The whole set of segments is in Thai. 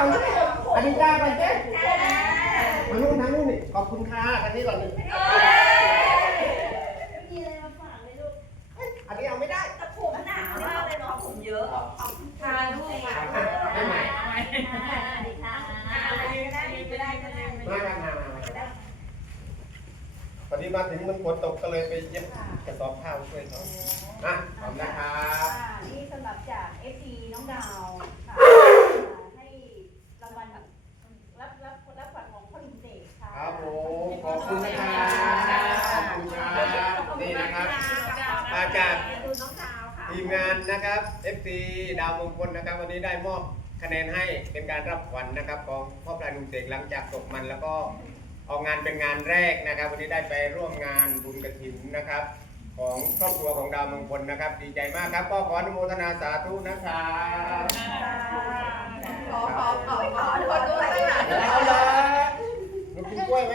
ก่อนอนิจ้าก่อนเจ๊มานู่นทางนู่นนี่ขอบคุณค่ะทางนี้ก่อนหนึ่งมีอะไรมาฝากเลยลูกอันนี้เอาไม่ได้ตะผมหนาวมากเลยเนาะผมเยอะทานลูกค่ะได้ไหมดีค่ะได้ไม่ได้ก็ได้มากันมามามาพอดีมาถึงมันฝนตกก็เลยไปเย็บกระสอบข้าวช่วยเขาอะขอบคุณนะครับ นี่สำหรับจาก FC น้องดาวค่ะให้รางวัลรับรับรับฝันของพ่อลุงเด็กค่ะ ครับผมขอบคุณนะครับขอบคุณครับนี่นะครับ มาจาก ดูน้องดาวค่ะ ทีมงานนะครับ FC ดาว มงคลนะครับ วันนี้ได้มอบคะแนนให้เป็นการรับขวัญนะครับ ของพ่อพลายหนุ่มเสกหลังจากตกมันแล้วก็ออกงานเป็นงานแรกนะครับ วันนี้ได้ไปร่วมงานบุญกระถินนะครับ ของครอบครัวของดาวมงคลนะครับ ดีใจมากครับก็ขออนุโมทนาสาธุนะครับขอขอขอขอขอด้วยค่ะเอาละหนูกินกล้วยไหม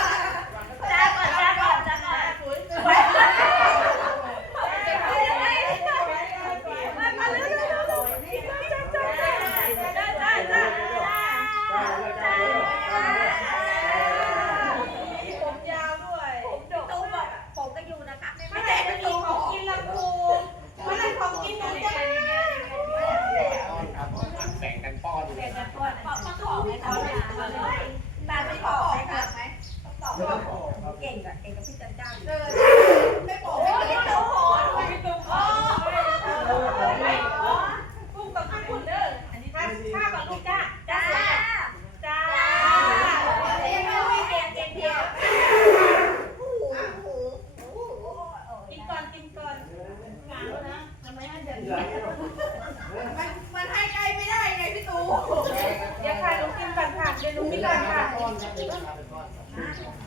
Good.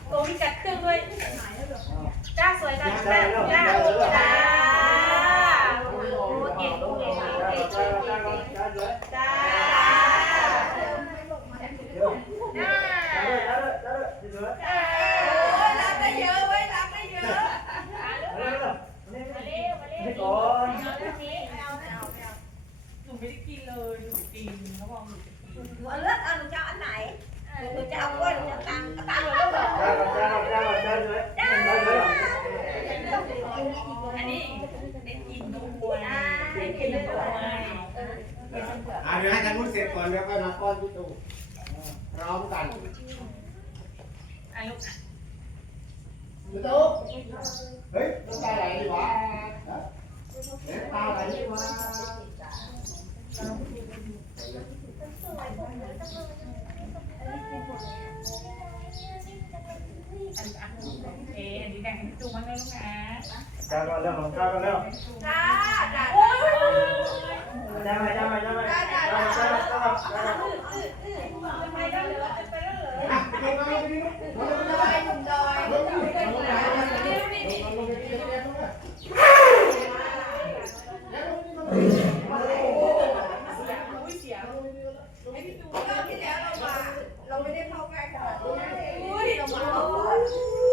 โอ้มีจัดเครื่องด้วยจ้าสวยจ้าจ้าจ้าจ้าโอ้เก่งเก่งเก่งเก่งเก่งจ้ารับได้เยอะเว้รับได้เยอะมาเร็วมาเร็วเอาเรื่องนี้ไม่เอาไม่เอาไม่เอาหนูไม่ได้กินเลยหนูกินเขาบอกหนูจะกินหนูเลือกเอาหนูจะเอาอันไหนหนูจะเอากล้วยหนูจะตังตังเลยแล้วบอกจ้า อันนี้ได้กินด้วยได้กินด้วย อะเดี๋ยวให้ทางนู้นเสร็จก่อนเดี๋ยวค่อยมาป้อนพี่ตูพร้อมกันอะลูกอะพี่ตูเฮ้ยน้ำตาไหลดีวะน้ำตาไหลดีวะ อันอะโอเคอันนี้แบ่งให้พี่ตูมั้งนะลูกนะจ้าก่อนเร็วของจ้าก่อนเร็วจ้าจ้าโอ้ยจ้าไปจ้าไปจ้าไปจ้าจ้าจ้าจ้าจ้าไปได้เลยไปได้เลยอะไปดูมาไปดูมาดอยหนุ่มดอยลงลงลงลงลงลง รอบที่แล้วเรามาเราไม่ได้เข้าใกล้ขนาดนี้อุ้ยเรามา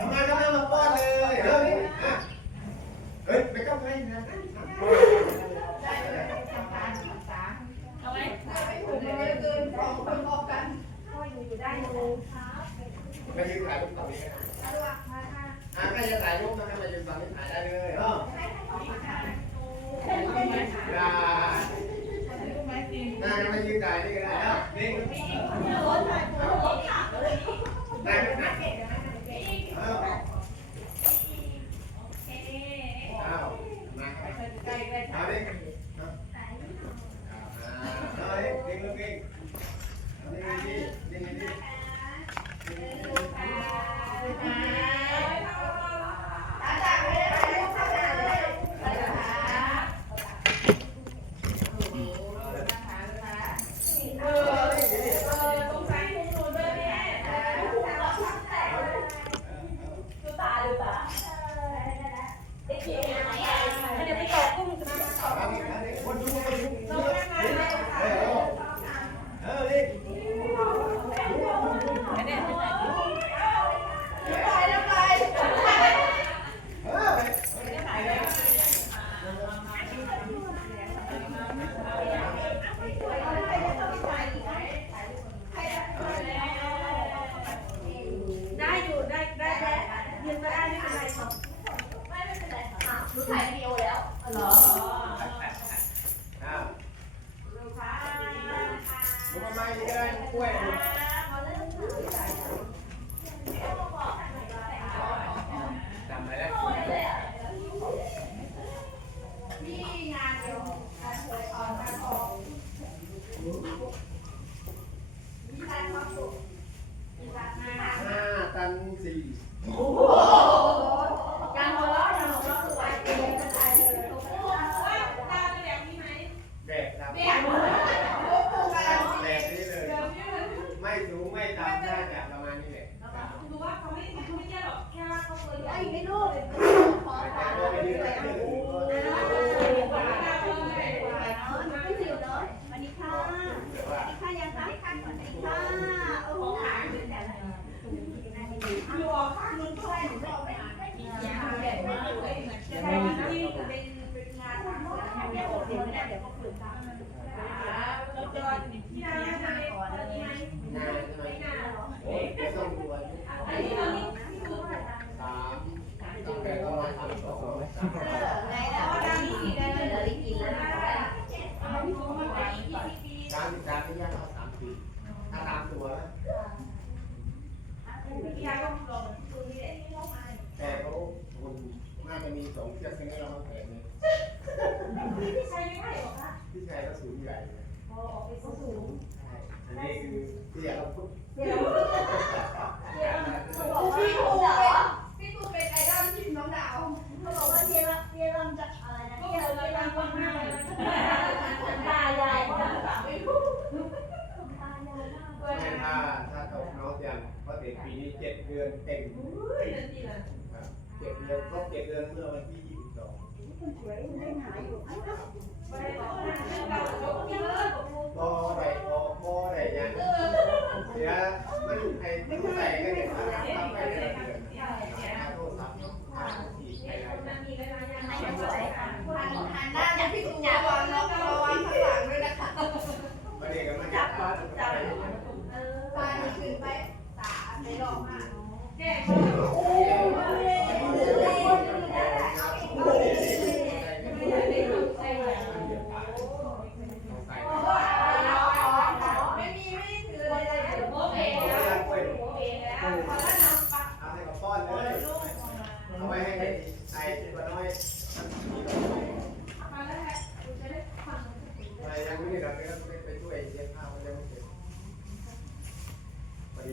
ทำไมก็ไม่มาป้อนเลยเฮ้ยเฮ้ยไม่ต้องให้นะ เอาไหม ถูกเลยเกินสองคนพอกันพ่ออยู่อยู่ได้อยู่ มายืนถ่ายรูปตรงนี้กันอะใครจะถ่ายรูปนะครับมายืนตรงนี้ถ่ายได้เลยเออได้ ลูกไหมกิน น่าจะมายืนถ่ายนี่ก็ ได้ รู้ไม่ตามน่าจะประมาณนี้แหละดูว่าเขาไม่เขาไม่แก้หรอกแค่ว่าเขาเคยไอ้ไม่รู้ขอตาเล ออกหูเสีรอพี่ปูเป็นพี่ปูเนพี่น้องดาวเขาบอว่าเจรัมเจรัมจะอะไรนะเจรัมเจรัมคนง่ายตาใหญ่ว่าสาวไม่รู้ตาใหญ่มากเลยถ้าถ้าตกน้องอย่างพอเด็กปีนี้เจ็ดเดือนเต็มเจ็ดเดือนครบเจ็ดเดือนเมื่อวันที่ ก็ได้ก็ก็ได้ยัเดี๋ยวมันให้ผู้ใส่กันเนี่ยทำไปเรื่อยๆโทรศัพท์เนาะอ่านทีไปหลายอย่างหันหน้าอย่าพี่ตุ้มระวังระวังข้างหลังด้วยนะคะประเด็นกันมาจากจับจับไปคือไปตาไปลองมาแก้โอ้ย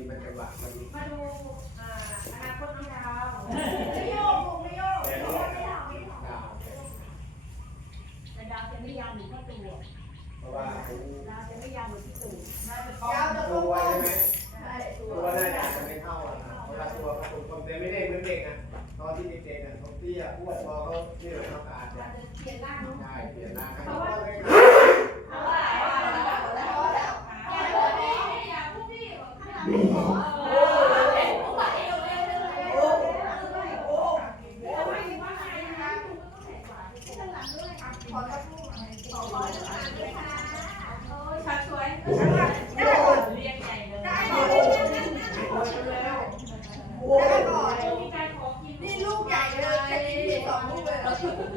มันจัหวัน มาดูเอ่ออนาคตน้องดาว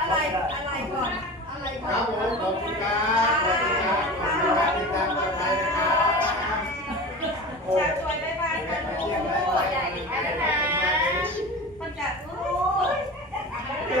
อะไรอะไรก่อนอะไรก่อนครับผมขอบคุณครับขอบคุณครับขอบคุณครับดตามนะครับโอ้ยสวยบายบายนะโอ้ยใหญ่ไปแล้นะมันจะดู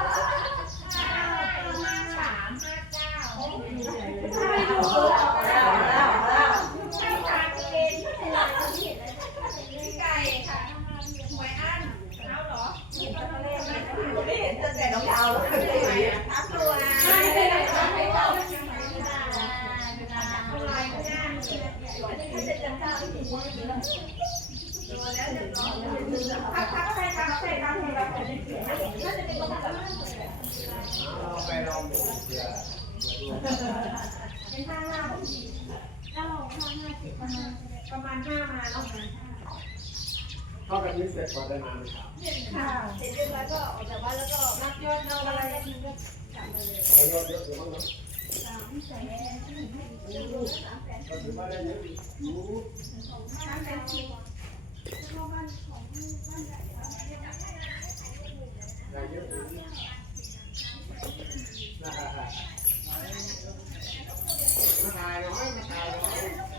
เราไปลองดูเสียเป็นห้าห้าพอดีถ้าเราห้าห้าสิบประมาณประมาณห้ามาแล้วห้าเข้ากันนี้เสร็จก่อนได้นานไหมครับค่ะเสร็จเรียบร้อยก็ออกจากบ้าแล้วก็นับยอดเราอะไรก็กลับมาเลยยอดเยอะหรือบ้างน อยู่มาถ่ายน้อยมาถ่ายน้อย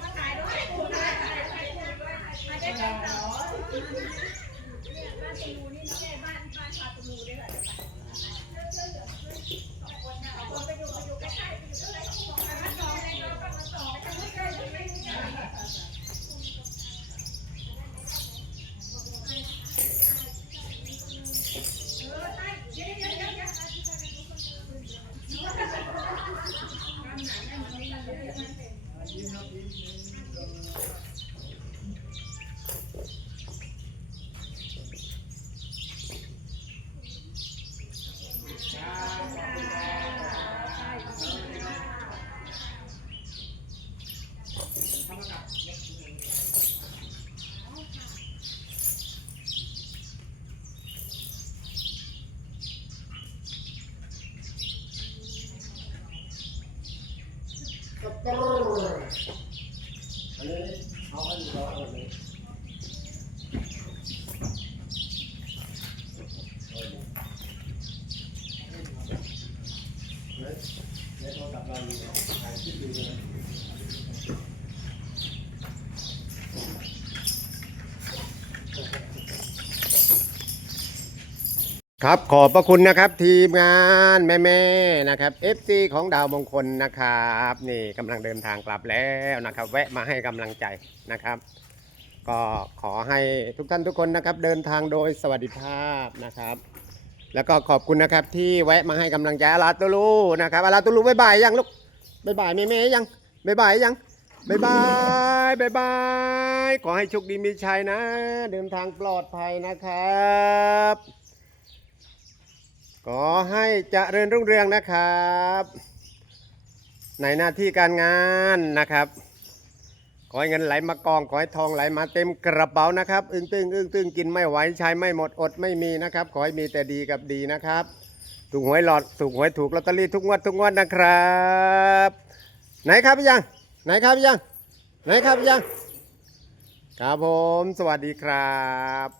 ก็ต้องอัน นี้เอาให้ดูแล้วอันนี้เดี๋ยวเดี๋ยวโทรศัพท์เราอยู่นะถ่ายคลิปดูเลย ครับขอบพระคุณนะครับทีมงานแม่ๆนะครับ FC ของดาวมงคลนะครับนี่กำลังเดินทางกลับแล้วนะครับ แวะมาให้กำลังใจนะครับ ก็ขอให้ทุกท่านทุกคนนะครับ เดินทางโดยสวัสดิภาพนะครับ แล้วก็ขอบคุณนะครับที่แวะมาให้กำลังใจอาลาตุลูนะครับอาลาตุลูบ๊ายบายยังลูกบ๊ายบายแม่ๆยังบ๊ายบายยังบ๊ายบายบ๊ายบาย ขอให้โชคดีมีชัยนะ เดินทางปลอดภัยนะครับ ขอให้จเจริญรุ่งเรืองนะครับ ในหน้าที่การงานนะครับ ขอให้เงินไหลมากอง ขอให้ทองไหลมาเต็มกระเป๋านะครับ อึ้งตึงอึ้งตึงกินไม่ไหวใช้ไม่หมดอดไม่มีนะครับ ขอให้มีแต่ดีกับดีนะครับ ถูกหวยหลอดถูกหวยถูกลอตเตอรี่ทุกงวดทุกงวดนะครับ ไหนครับพี่ยัง ไหนครับพี่ยัง ไหนครับพี่ยัง ครับผม สวัสดีครับ